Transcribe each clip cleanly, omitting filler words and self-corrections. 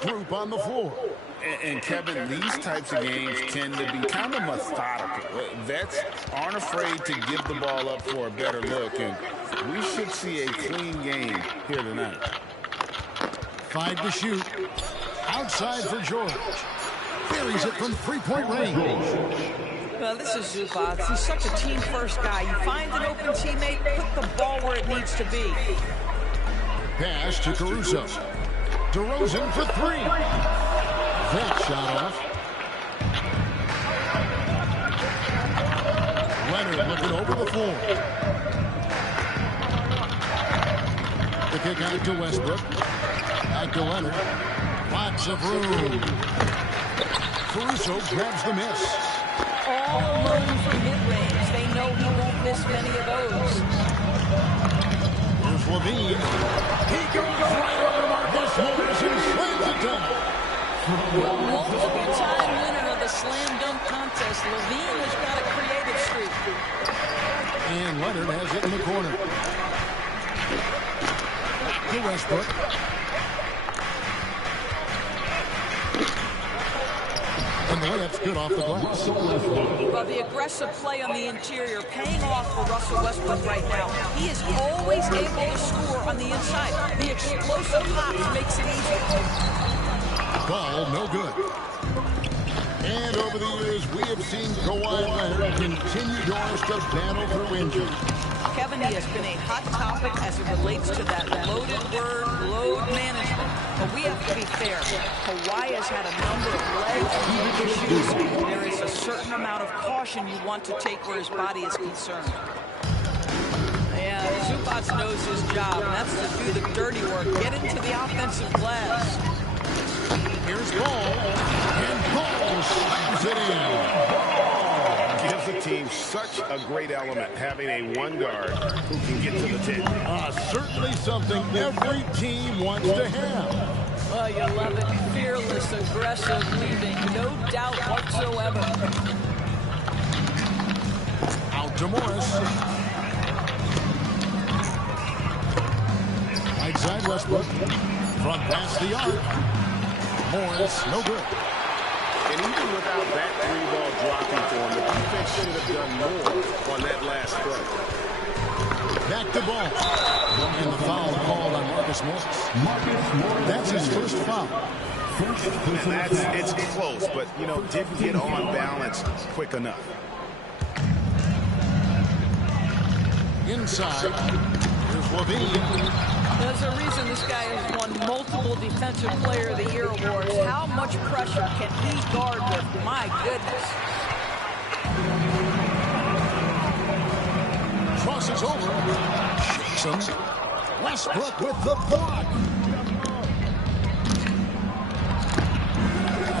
group on the floor. And Kevin, these types of games tend to be kind of methodical. Vets aren't afraid to give the ball up for a better look, and we should see a clean game here tonight. 5 to shoot. Outside for George. Buries it from three-point range. Well, this is Zubac. He's such a team-first guy. You find an open teammate, put the ball where it needs to be. Pass to Caruso. DeRozan for 3. That shot off. Leonard looking over the floor. The kick out to Westbrook. Back to Leonard. Lots of room. Caruso grabs the miss. All alone from mid-range. They know he won't miss many of those. Here's Levine. He goes right over Marcus Morris and slams it down. Well, multiple-time winner of the slam dunk contest, Levine has got a creative streak. And Leonard has it in the corner. To Westbrook. And the layup's good off the glass. Well, the aggressive play on the interior paying off for Russell Westbrook right now. He is always able to score on the inside. The explosive hop makes it easy. Ball no good. And over the years, we have seen Kawhi Leonard continue to battle through injury. Kevin, he has been a hot topic as it relates to that loaded word, load management. But we have to be fair. Kawhi has had a number of leg issues. There is a certain amount of caution you want to take where his body is concerned. Yeah, Zubac knows his job, and that's to do the dirty work. Get into the offensive glass. Here's Ball, and Ball slams it in. Gives the team such a great element, having a one guard who can get to the 10. Certainly something every team wants to have. Oh, you love it. Fearless, aggressive, leading. No doubt whatsoever. Out to Morris. Right side Westbrook. From past the arc. Morris, no good. And even without that three-ball dropping for him, the defense should have done more on that last play. Back to Ball. And the foul called on Marcus Morris. That's his first foul. And it's close, but, you know, didn't get on balance quick enough. Inside. Here's Levine. There's a reason this guy has won multiple Defensive Player of the Year awards. How much pressure can he guard with? My goodness. Crosses over. Shakes him. Westbrook with the block.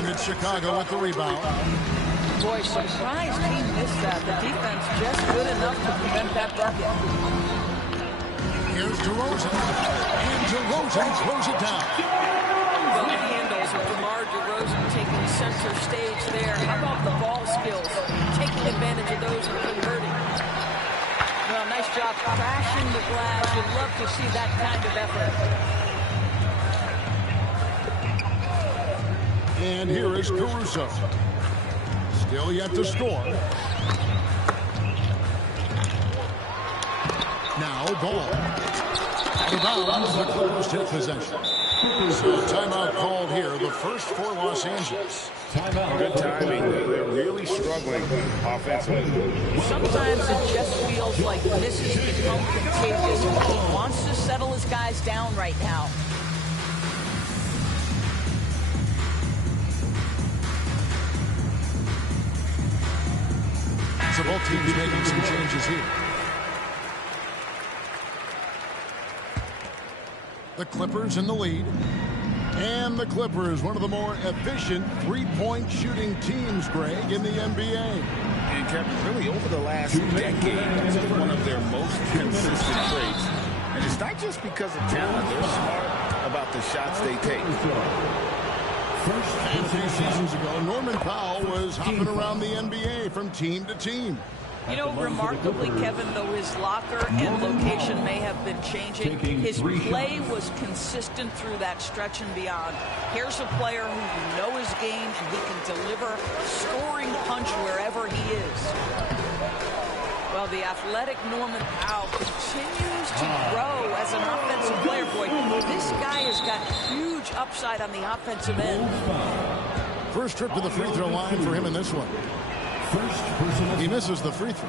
And it's Chicago with the rebound. Boy, surprised he missed that. The defense just good enough to prevent that bucket. Here's DeRozan. And DeRozan throws it down. Well, the handles of DeMar DeRozan taking center stage there. How about the ball skills? Taking advantage of those and converting. Well, nice job crashing the glass. You'd love to see that kind of effort. And here is Caruso. Still yet to score. Now Ball. Out of bounds, the Clippers take possession. So timeout called here, the first for Los Angeles. Timeout. Good timing. They're really struggling offensively. Sometimes it just feels like misses become contagious. He wants to settle his guys down right now. So both teams making some changes here. The Clippers in the lead. And the Clippers, one of the more efficient three-point shooting teams, Greg, in the NBA. And Kevin, really over the last decade, it's been one of their most consistent traits. And it's not just because of talent. They're smart about the shots they take. And a few seasons ago, Norman Powell was hopping around the NBA from team to team. You know, remarkably, Kevin, though his locker and location may have been changing, his play was consistent through that stretch and beyond. Here's a player who you know his game, and he can deliver a scoring punch wherever he is. Well, the athletic Norman Powell continues to grow as an offensive player. Boy, this guy has got huge upside on the offensive end. First trip to the free throw line for him in this one. He misses the free throw.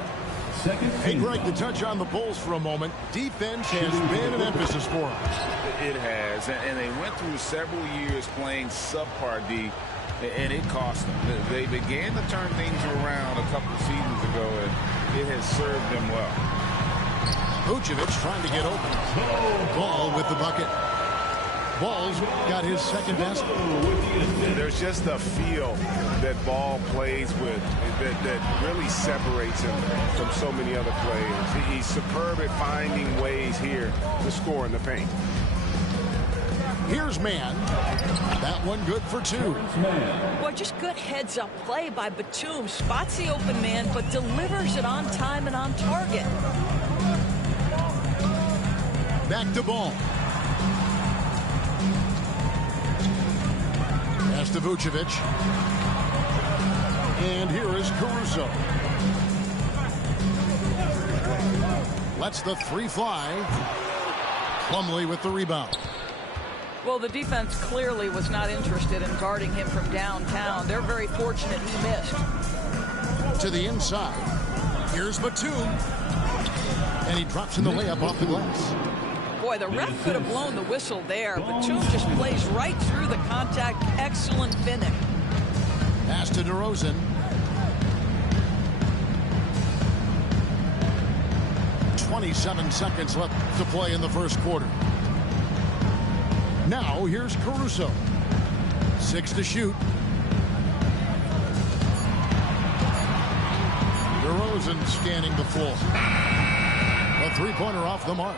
Hey, Greg, to touch on the Bulls for a moment, defense has been an emphasis for them. It has, and they went through several years playing subpar D, and it cost them. They began to turn things around a couple of seasons ago, and it has served them well. Vucevic trying to get open. Ball with the bucket. Ball's got his second best. There's just a feel that Ball plays with that really separates him from so many other players. He's superb at finding ways here to score in the paint. Here's Mann. That one good for two. Boy, just good heads-up play by Batum. Spots the open man, but delivers it on time and on target. Back to Ball. Pass to Vucevic. And here is Caruso. Lets the three fly. Plumlee with the rebound. Well, the defense clearly was not interested in guarding him from downtown. They're very fortunate he missed. To the inside. Here's Batum. And he drops in the layup off the glass. Boy, the ref could have blown the whistle there. Batum just plays right through the contact. Excellent finish. Pass to DeRozan. .27 seconds left to play in the first quarter. Now here's Caruso. 6 to shoot. DeRozan scanning the floor. A three-pointer off the mark.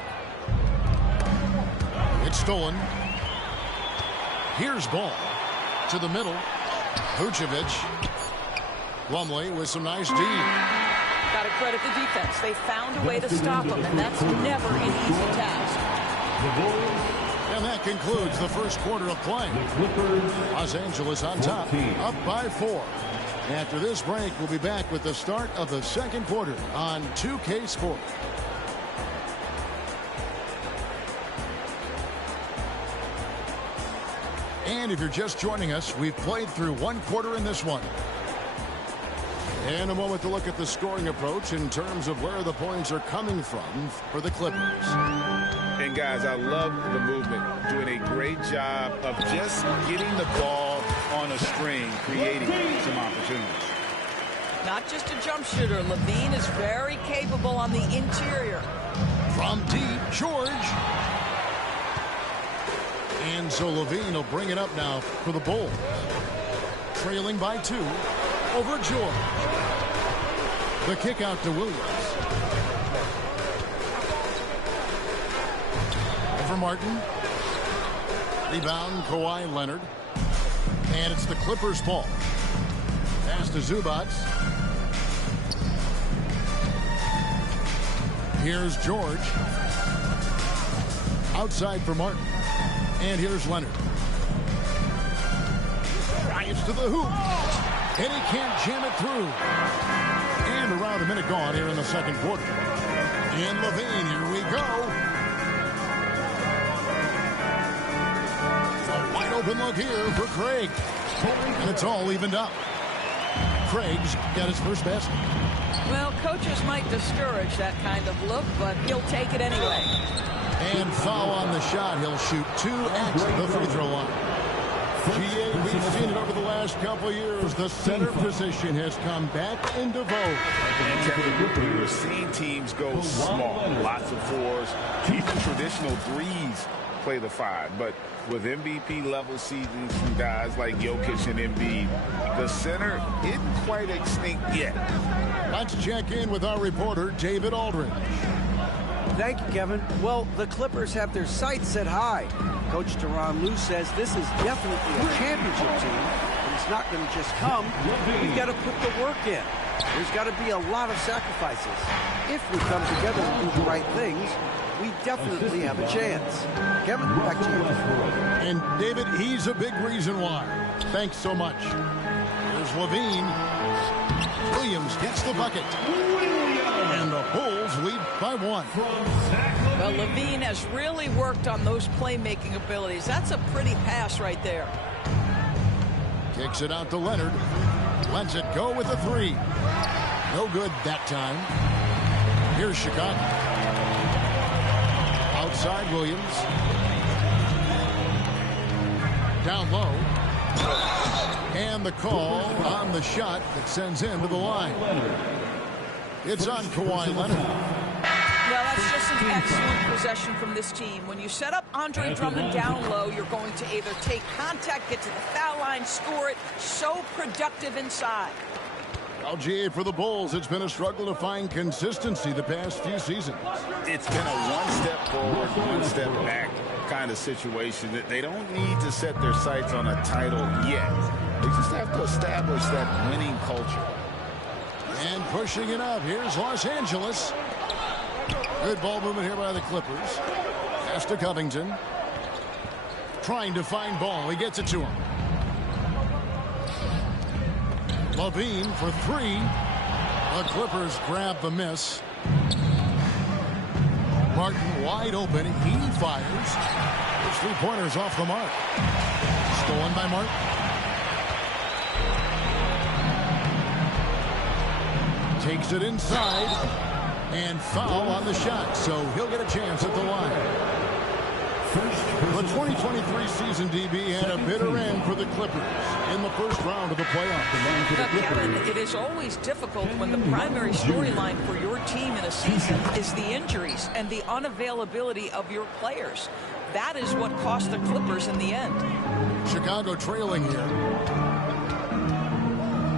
It's stolen. Here's Ball to the middle. Vucevic. Plumlee with some nice D. Got to credit the defense. They found a way to stop him, and that's never an easy task. And that concludes the first quarter of play. Los Angeles on top, up by 4. After this break, we'll be back with the start of the second quarter on 2K Sports. And if you're just joining us, we've played through one quarter in this one. And a moment to look at the scoring approach in terms of where the points are coming from for the Clippers. And guys, I love the movement, doing a great job of just getting the ball on a string, creating some opportunities. Not just a jump shooter. LaVine is very capable on the interior. From deep, George. And so LaVine will bring it up now for the Bulls. Trailing by 2 over George. The kick out to Williams. Over Martin. Rebound, Kawhi Leonard. And it's the Clippers' ball. Pass to Zubac. Here's George. Outside for Martin. And here's Leonard. Bryant's to the hoop. And he can't jam it through. And around a minute gone here in the second quarter. And LaVine, here we go. A wide open look here for Craig. And it's all evened up. Craig's got his first basket. Well, coaches might discourage that kind of look, but he'll take it anyway. And foul on the shot. He'll shoot 2 at the free throw line. GA, we've seen it over the last couple of years. The center position has come back into vogue. And Kevin, we're seeing teams go small. Lots of 4s. Even traditional 3s play the 5. But with MVP level seasons from guys like Jokic and Embiid, the center isn't quite extinct yet. Let's check in with our reporter, David Aldridge. Thank you, Kevin. Well, the Clippers have their sights set high. Coach Tyronn Lue says this is definitely a championship team, and it's not going to just come. We've got to put the work in. There's got to be a lot of sacrifices. If we come together and do the right things, we definitely have a chance. Kevin, back to you. And David, he's a big reason why. Thanks so much. Here's Levine. Williams gets the bucket. And the Bulls lead by 1. Well, Levine has really worked on those playmaking abilities. That's a pretty pass right there. Kicks it out to Leonard. Lets it go with a 3. No good that time. Here's Chicago. Outside Williams. Down low. And the call on the shot that sends him to the line. It's on Kawhi Leonard. Well, that's just an excellent possession from this team. When you set up Andre Drummond down low, you're going to either take contact, get to the foul line, score it. So productive inside. LGA for the Bulls. It's been a struggle to find consistency the past few seasons. It's been a one step forward, one step back kind of situation. That they don't need to set their sights on a title yet. They just have to establish that winning culture. And pushing it up. Here's Los Angeles. Good ball movement here by the Clippers. Pass to Covington. Trying to find ball. He gets it to him. Levine for 3. The Clippers grab the miss. Martin wide open. He fires. His 3-pointers off the mark. Stolen by Martin. Takes it inside. And foul on the shot. So he'll get a chance at the line. The 2023 season, DB, had a bitter end for the Clippers in the first round of the playoffs. But Kevin, it is always difficult when the primary storyline for your team in a season is the injuries and the unavailability of your players. That is what cost the Clippers in the end. Chicago trailing here.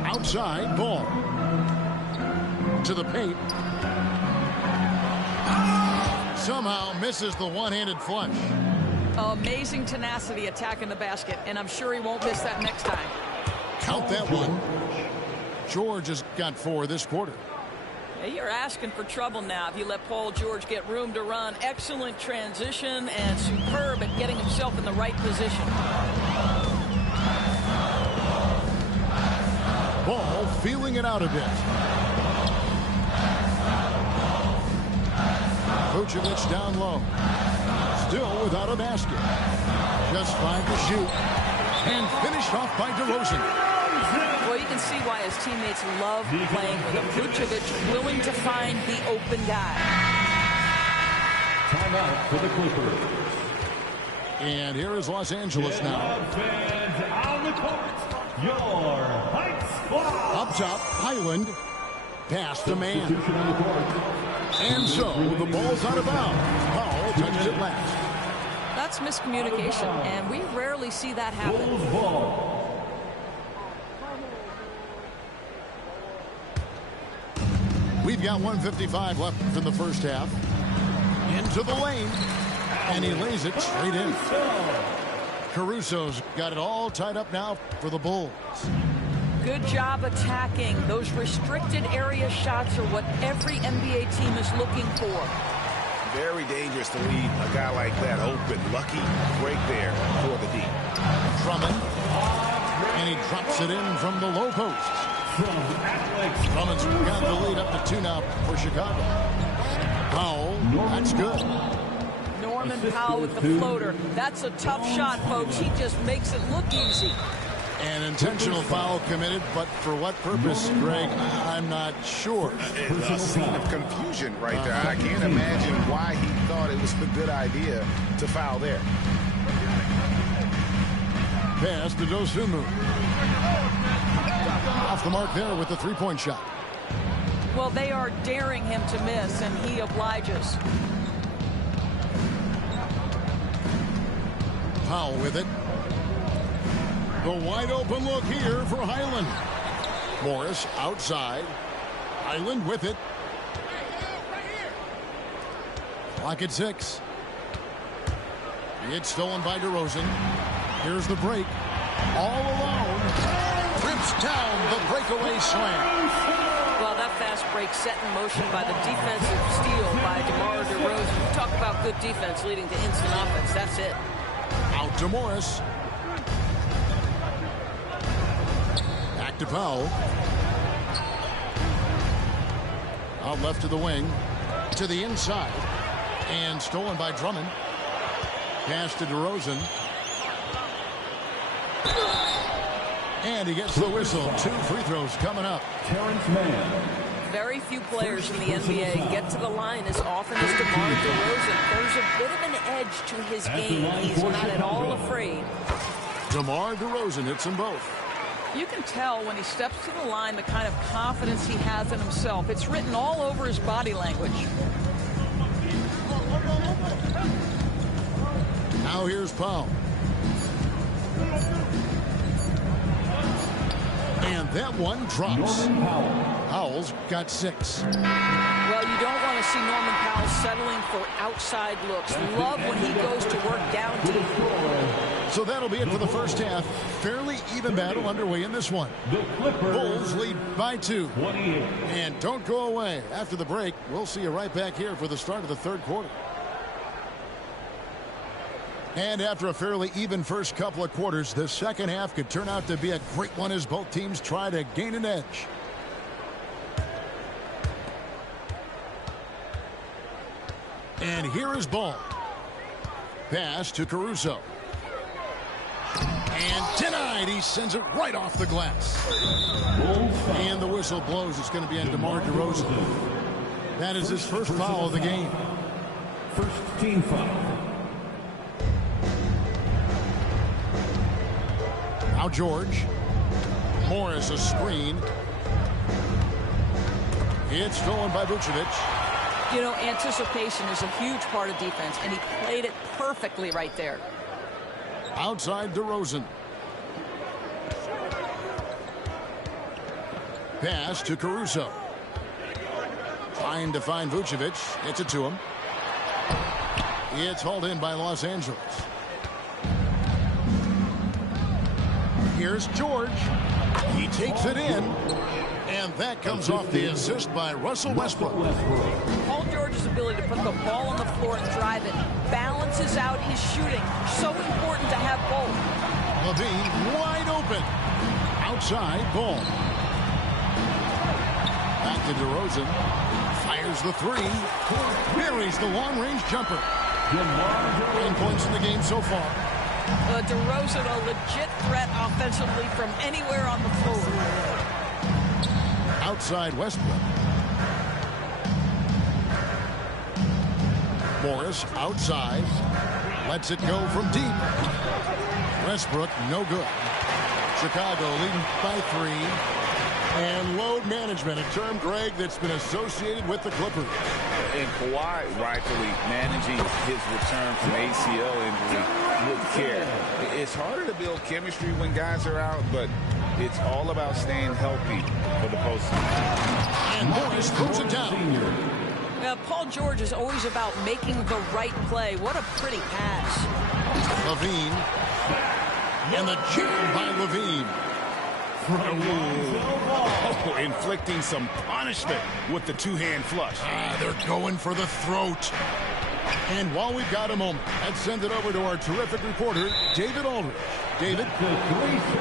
Outside, ball. To the paint. Somehow misses the one-handed flush. Amazing tenacity attacking the basket, and I'm sure he won't miss that next time. Count that one. George has got 4 this quarter. Hey, you're asking for trouble now if you let Paul George get room to run. Excellent transition and superb at getting himself in the right position. Ball feeling it out a bit. Vucevic down low. Still without a basket. Just 5 to shoot. And finished off by DeRozan. Well, you can see why his teammates love playing with him. Vucevic willing to find the open guy. Timeout for the Clippers. And here is Los Angeles now. Fans on the court, your Heights Squad. Up top, Highland. Pass to man. And so, the ball's out of bounds. Powell touches it last. That's miscommunication, and we rarely see that happen. We've got 1:55 left in the first half. Into the lane. And he lays it straight in. Caruso's got it all tied up now for the Bulls. Good job attacking. Those restricted area shots are what every NBA team is looking for. Very dangerous to leave a guy like that open. Lucky break there for the D. Drummond. And he drops it in from the low post. Drummond's got the lead up to 2 now for Chicago. Powell, that's good. Norman Powell with the floater. That's a tough shot, folks. He just makes it look easy. An intentional foul committed, but for what purpose, Greg, I'm not sure. A scene of confusion right there. I can't imagine why he thought it was a good idea to foul there. Pass to Dosunmu. Off the mark there with the 3-point shot. Well, they are daring him to miss, and he obliges. Powell with it. The wide open look here for Highland. Morris outside. Highland with it. Clock at 6. It's stolen by DeRozan. Here's the break. All alone. Trips down the breakaway slam. fast break set in motion by the defensive steal by DeMar DeRozan. You talk about good defense leading to instant offense. That's it. Out to Morris. Back to Powell. Out left to the wing. To the inside. And stolen by Drummond. Pass to DeRozan. And he gets the whistle. 2 free throws coming up. Terrence Mann. Very few players in the NBA get to the line as often as DeMar DeRozan. There's a bit of an edge to his game. He's not at all afraid. DeMar DeRozan hits them both. You can tell when he steps to the line the kind of confidence he has in himself. It's written all over his body language. Now here's Powell. And that one drops. Powell's got 6. Well, you don't want to see Norman Powell settling for outside looks. Love when he goes to work down deep. So that'll be it for the first half. Fairly even battle underway in this one. Bulls lead by 2. And don't go away. After the break, we'll see you right back here for the start of the third quarter. And after a fairly even first couple of quarters, the second half could turn out to be a great one as both teams try to gain an edge. And here is Ball. Pass to Caruso. And denied. He sends it right off the glass. And the whistle blows. It's going to be on DeMar DeRozan. That is his first foul of the game. First team foul. Now George. Morris a screen. It's stolen by Vucevic. You know, anticipation is a huge part of defense, and he played it perfectly right there. Outside DeRozan. Pass to Caruso. Trying to find Vucevic. Gets it to him. It's hauled in by Los Angeles. Here's George. He takes it in. And that comes off the assist by Russell Westbrook. Paul George's ability to put the ball on the floor and drive it balances out his shooting. So important to have both. LaVine wide open. Outside, Ball. Back to DeRozan. Fires the 3. Buries the long-range jumper. 9 points in the game so far. DeRozan, a legit threat offensively from anywhere on the floor. Outside Westbrook. Morris outside. Lets it go from deep. Westbrook no good. Chicago leading by 3. And load management, a term, Greg, that's been associated with the Clippers. And Kawhi rightfully managing his return from ACL injury with care. It's harder to build chemistry when guys are out, but it's all about staying healthy for the postseason. And Morris throws it down. Paul George is always about making the right play. What a pretty pass. LaVine. And the jam by LaVine. Oh, inflicting some punishment with the two-hand flush. They're going for the throat. And while we've got a moment, let's send it over to our terrific reporter, David Aldridge. David?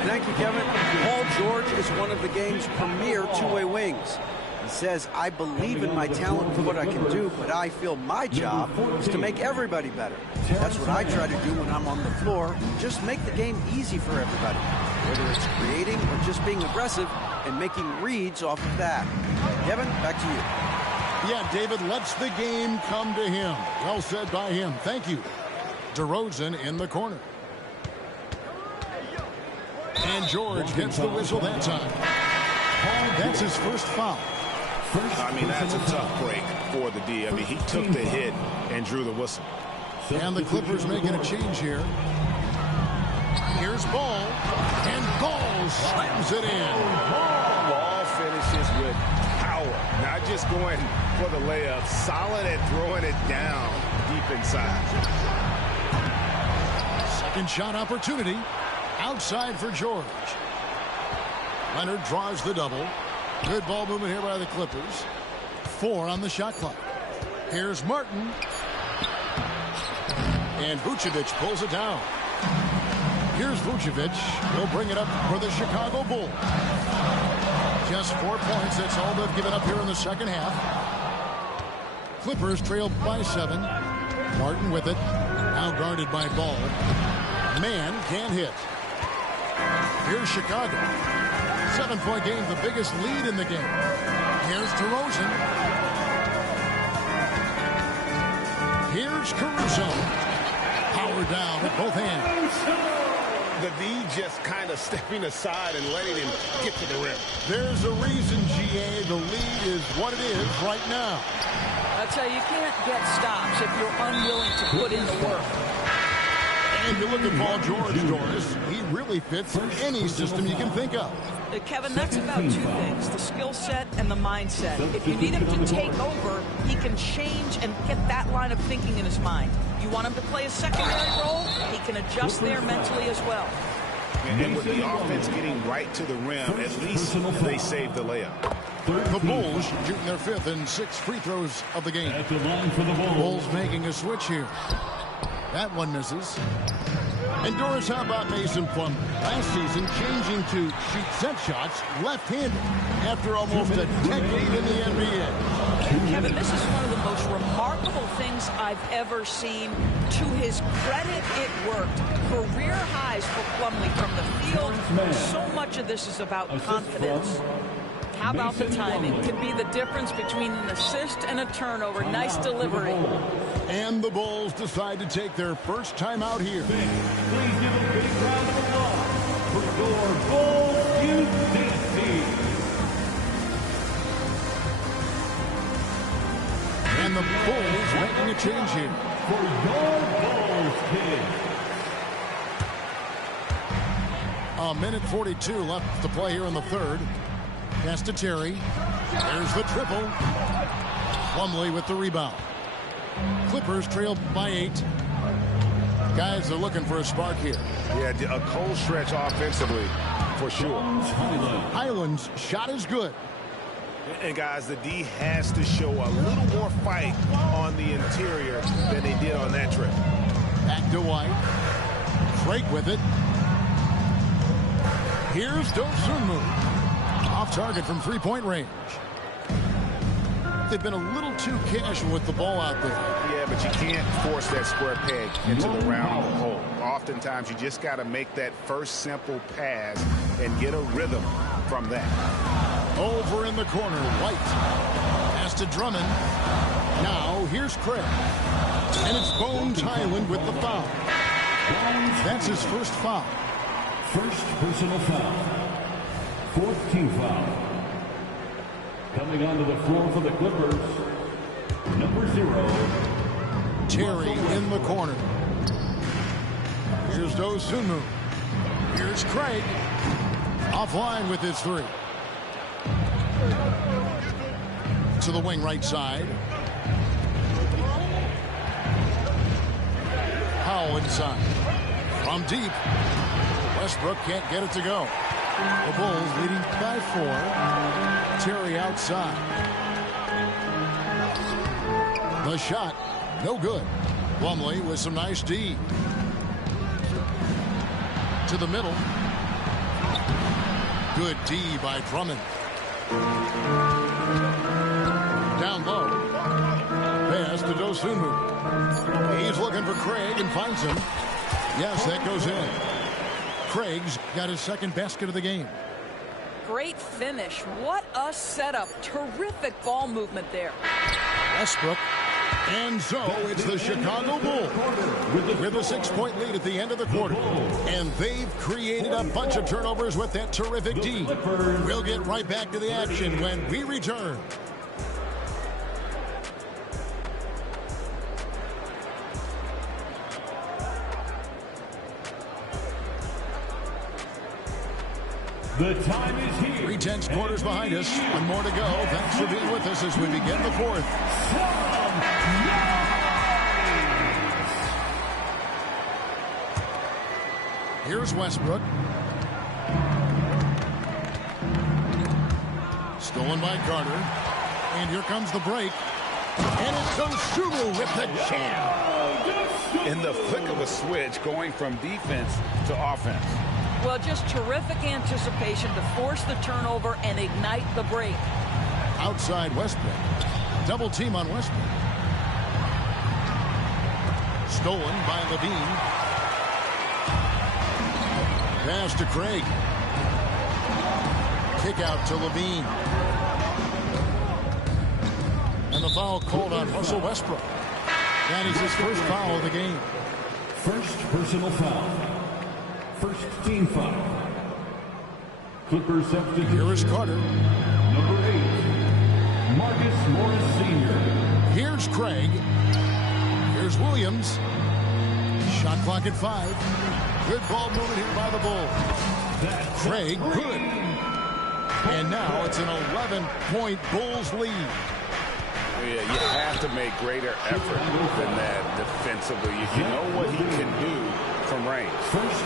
Thank you, Kevin. Paul George is one of the game's premier two-way wings. He says, I believe in my talent and what I can do, but I feel my job is to make everybody better. That's what I try to do when I'm on the floor. Just make the game easy for everybody, whether it's creating or just being aggressive and making reads off of that. Kevin, back to you. Yeah, David lets the game come to him. Well said by him. Thank you. DeRozan in the corner. And George gets the whistle that time. That's his first foul. I mean, that's a tough break for the D. I mean, he took the hit and drew the whistle. And the Clippers making a change here. Here's Ball. And Ball slams it in. Ball finishes with power. Not just going for the layup. Solid at throwing it down deep inside. Second shot opportunity. Outside for George. Leonard draws the double. Good ball movement here by the Clippers. 4 on the shot clock. Here's Martin. And Vucevic pulls it down. Here's Vucevic. He'll bring it up for the Chicago Bulls. Just 4 points. That's all they've given up here in the second half. Clippers trail by 7. Martin with it. Now guarded by Ball. Man can't hit. Here's Chicago. 7-point game, the biggest lead in the game. Here's DeRozan. Here's Caruso. Power down with both hands. The V just kind of stepping aside and letting him get to the rim. There's a reason, GA, the lead is what it is right now. I'll tell you, you can't get stops if you're unwilling to put in the work. And you look at Paul George, Doris, he really fits in any system you can think of. Kevin, that's about 2 things, the skill set and the mindset. If you need him to take over, he can change and get that line of thinking in his mind. You want him to play a secondary role, he can adjust there mentally as well. And with the offense getting right to the rim, at least they saved the layup. The Bulls shooting their 5th and 6th free throws of the game. At the line for the Bulls. Bulls making a switch here. That one misses. And Doris, how about Mason Plumlee? Last season, changing to shoot set shots left-handed after almost a decade in the NBA. Kevin, this is one of the most remarkable things I've ever seen. To his credit, it worked. Career highs for Plumlee from the field. So much of this is about confidence. How about the timing? Could be the difference between an assist and a turnover. Nice delivery. And the Bulls decide to take their first time out here. Please give a big round of applause for your Bulls Youth team. And the Bulls making a change here. For your Bulls kids. A minute 42 left to play here in the third. Pass to Terry. There's the triple. Plumlee with the rebound. Clippers trail by 8. Guys are looking for a spark here. Yeah, a cold stretch offensively, for sure. Highland's shot is good. And guys, the D has to show a little more fight on the interior than they did on that trip. Back to White. Craig with it. Here's Dosunmu. Off target from 3-point range. They've been a little too casual with the ball out there. Yeah, but you can't force that square peg into the round hole. Oftentimes, you just got to make that first simple pass and get a rhythm from that. Over in the corner, White. Pass to Drummond. Now, here's Craig. And it's Bones Hyland with the foul. That's his first foul. First personal foul. 4th team foul. Coming onto the floor for the Clippers, number 0. Terry in the corner. Here's Dosunmu. Here's Craig. Offline with his 3. To the wing right side. Powell inside. From deep. Westbrook can't get it to go. The Bulls leading by 4. Terry outside. The shot, no good. Plumlee with some nice D. To the middle. Good D by Drummond. Down low. Pass to Dosunmu. He's looking for Craig and finds him. Yes, that goes in. Craig's got his second basket of the game. Great finish. What a setup. Terrific ball movement there. Westbrook. And so it's the Chicago Bulls with a 6-point lead at the end of the quarter. And they've created a bunch of turnovers with that terrific D. We'll get right back to the action when we return. The time is here. 3/10 quarters behind us. One more to go. Thanks for being with us as we begin the fourth. Here's Westbrook. Stolen by Carter. And here comes the break. And it's Dosunmu with the jam. In the flick of a switch, going from defense to offense. Well, just terrific anticipation to force the turnover and ignite the break. Outside Westbrook. Double team on Westbrook. Stolen by Levine. Pass to Craig. Kick out to Levine. And the foul called on Russell Westbrook. That is his first foul of the game. First personal foul. First team foul. Clippers substitute. Here is Carter. Number 8, Marcus Morris Sr. Here's Craig. Here's Williams. Shot clock at 5. Good ball movement here by the Bulls. Craig, good. And now it's an 11-point Bulls lead. Yeah, you have to make greater effort than that defensively. You know what he can do from range.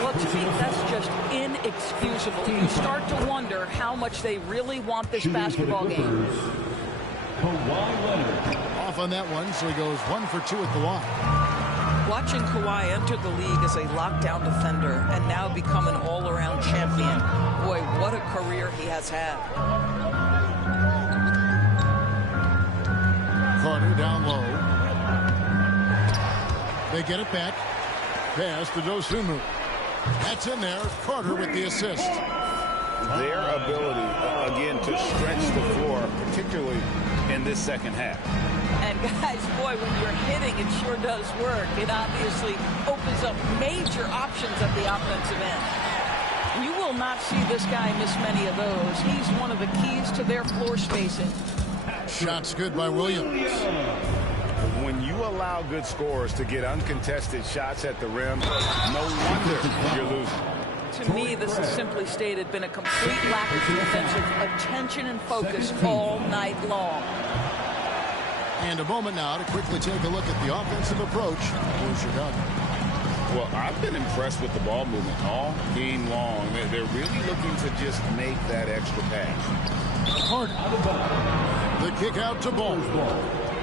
Well, to me, that's just inexcusable. You start to wonder how much they really want this basketball game. Kawhi Leonard. Off on that one, so he goes 1 for 2 at the line. Watching Kawhi enter the league as a lockdown defender and now become an all-around champion. Boy, what a career he has had. Carter down low. They get it back. Pass to Dosunmu. That's in there. Carter with the assist. Their ability, again, to stretch the floor, particularly in this second half. And guys, boy, when you're hitting, it sure does work. It obviously opens up major options at the offensive end. You will not see this guy miss many of those. He's one of the keys to their floor spacing. Shots good by Williams. When you allow good scorers to get uncontested shots at the rim, no wonder you're losing. To me, this has simply stated been a complete lack of defensive attention and focus all night long. And a moment now to quickly take a look at the offensive approach for Chicago. Well, I've been impressed with the ball movement all game long. They're really looking to just make that extra pass. Carter. The kick out to Ball.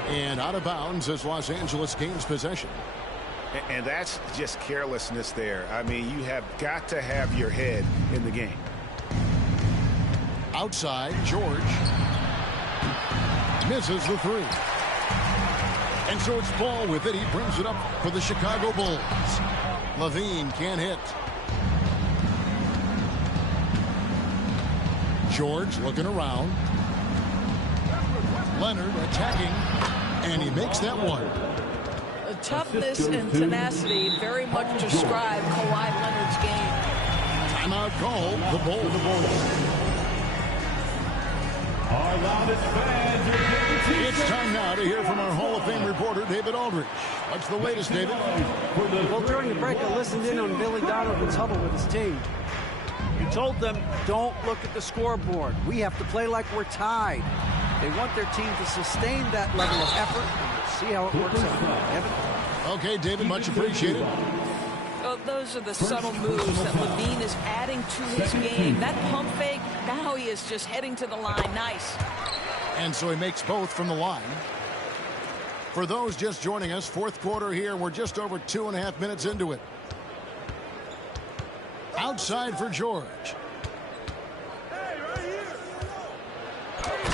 And out of bounds as Los Angeles gains possession. And that's just carelessness there. I mean, you have got to have your head in the game. Outside, George. Misses the 3. And so it's Ball with it. He brings it up for the Chicago Bulls. Levine can't hit. George looking around. Leonard attacking. And he makes that one. Toughness and tenacity very much describe Kawhi Leonard's game. Timeout call. The Bulls. Our loudest fans are getting It's time now to hear from our Hall of Fame reporter, David Aldridge. What's the latest, David? Well, during the break, I listened in on Billy Donovan's huddle with his team. He told them, don't look at the scoreboard. We have to play like we're tied. They want their team to sustain that level of effort. See how it works out. Kevin? Okay, David, much appreciated. Oh, those are the subtle moves that Levine is adding to his game. That pump fake, now he is just heading to the line. Nice. And so he makes both from the line. For those just joining us, fourth quarter here. We're just over 2.5 minutes into it. Outside for George.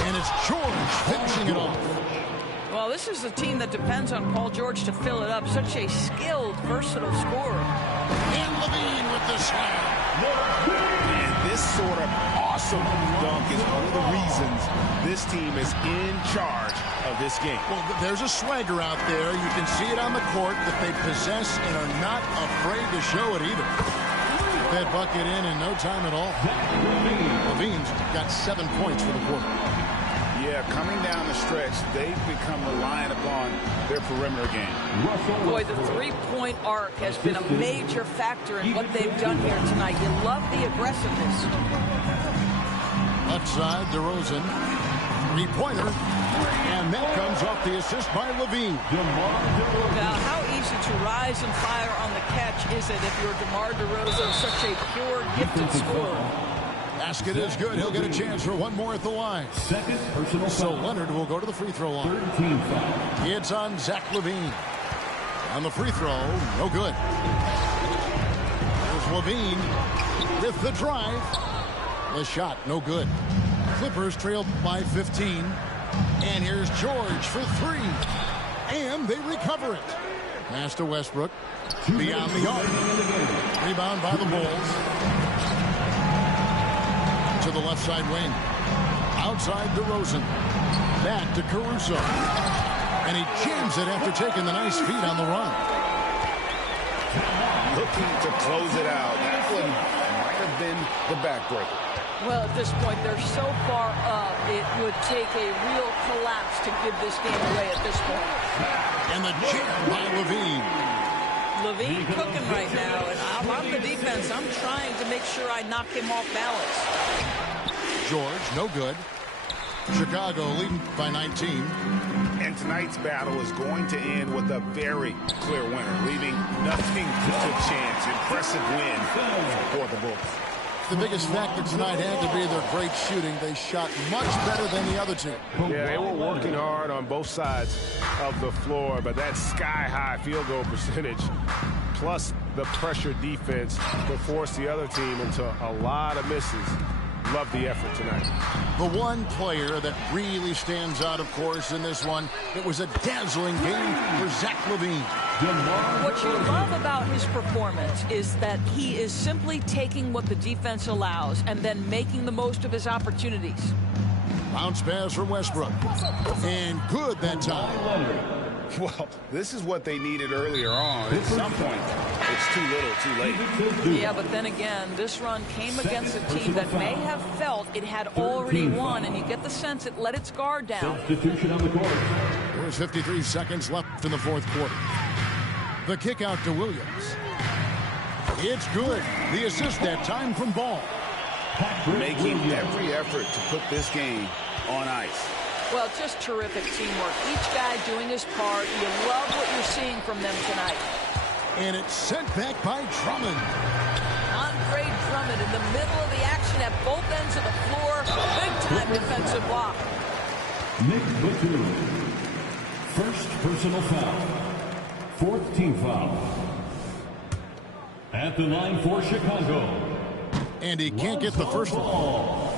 And it's George finishing it off. Well, this is a team that depends on Paul George to fill it up. Such a skilled, versatile scorer. And Levine with the slam. And this sort of awesome dunk is one of the reasons this team is in charge of this game. Well, there's a swagger out there. You can see it on the court that they possess and are not afraid to show it either. Get that bucket in no time at all. Levine's got 7 points for the quarter. Yeah, coming down the stretch, they've become reliant upon their perimeter game. Boy, the three-point arc has been a major factor in what they've done here tonight. You love the aggressiveness. Left side, DeRozan. Three-pointer. And that comes off the assist by Levine. Now, how easy to rise and fire on the catch is it if you're DeMar DeRozan, such a pure, gifted scorer? Basket is good. He'll get a chance for one more at the line. Second personal So foul. Leonard will go to the free throw line. Third team foul. It's on Zach LaVine. On the free throw, no good. There's LaVine with the drive. The shot, no good. Clippers trailed by 15. And here's George for three. And they recover it. Pass to Westbrook. Beyond the arc. Rebound by the Bulls. To the left side wing. Outside DeRozan. Back to Caruso. And he jams it after taking the nice feed on the run. Looking to close it out. That one might have been the backbreaker. Well, at this point, they're so far up, it would take a real collapse to give this game away at this point. And the jam by LaVine. LaVine cooking right now, and I'm on the defense. I'm trying to make sure I knock him off balance. George, no good. Chicago leading by 19. And tonight's battle is going to end with a very clear winner, leaving nothing to chance. Impressive win for the Bulls. The biggest factor tonight had to be their great shooting. They shot much better than the other two. Yeah, they were working hard on both sides of the floor, but that sky-high field goal percentage plus the pressure defense to force the other team into a lot of misses. Love the effort tonight. The one player that really stands out, of course, in this one, it was a dazzling game for Zach LaVine. What you love about his performance is that he is simply taking what the defense allows and then making the most of his opportunities. Bounce pass from Westbrook. And good that time. Well, this is what they needed earlier on. At some point, it's too little, too late. Yeah, but then again, this run came against a team that may have felt it had already won, and you get the sense it let its guard down. Substitution on the court. There's 53 seconds left in the fourth quarter. The kick out to Williams. It's good. The assist that time from Ball. Making every effort to put this game on ice. Well, just terrific teamwork. Each guy doing his part. You love what you're seeing from them tonight. And it's sent back by Drummond. Andre Drummond in the middle of the action at both ends of the floor. Big-time defensive block. Nick Batum. First personal foul. Fourth team foul. At the line for Chicago. And he can't get the first one.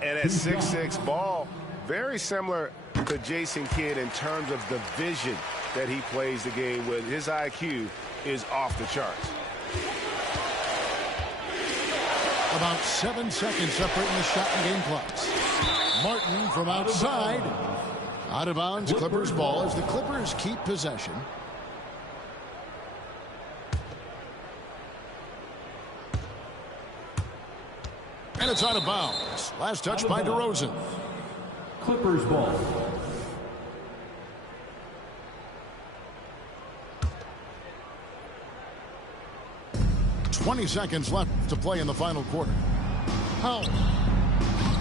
And at 6'6", Ball, very similar to Jason Kidd in terms of the vision that he plays the game with. His IQ is off the charts. About 7 seconds separating the shot and game clocks. Martin from outside. Out of bounds, Clippers ball as the Clippers keep possession. And it's out of bounds. Last touch by DeRozan. Clippers ball. .20 seconds left to play in the final quarter. Powell.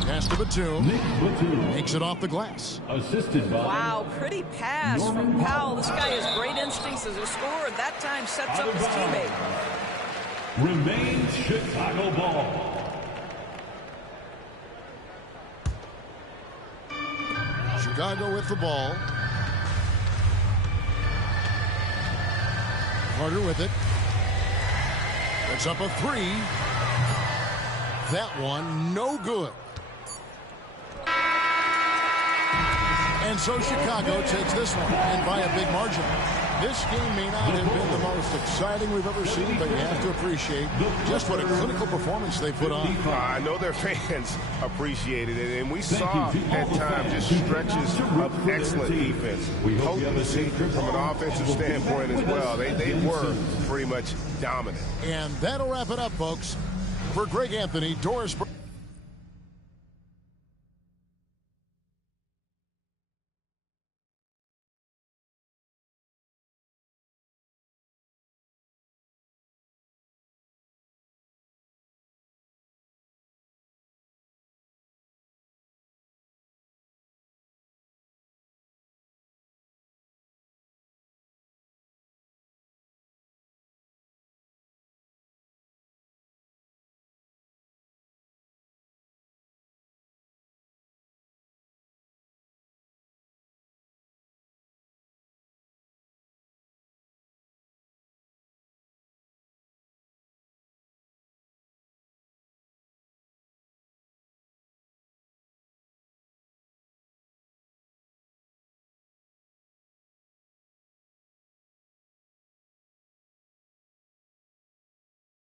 Pass to Batum. Nick Batum. Makes it off the glass. Assisted by. Wow, pretty pass from Powell. This guy has great instincts as a scorer. At that time, sets up his teammate. Remains Chicago ball. Chicago with the ball. Carter with it. It's up a three. That one, no good. And so Chicago takes this one, and by a big margin. This game may not have been the most exciting we've ever seen, but you have to appreciate just what a clinical performance they put on. I know their fans appreciated it, and we saw at times just stretches of excellent defense. Potency from an offensive standpoint as well. They were pretty much dominant. And that'll wrap it up, folks. For Greg Anthony, Doris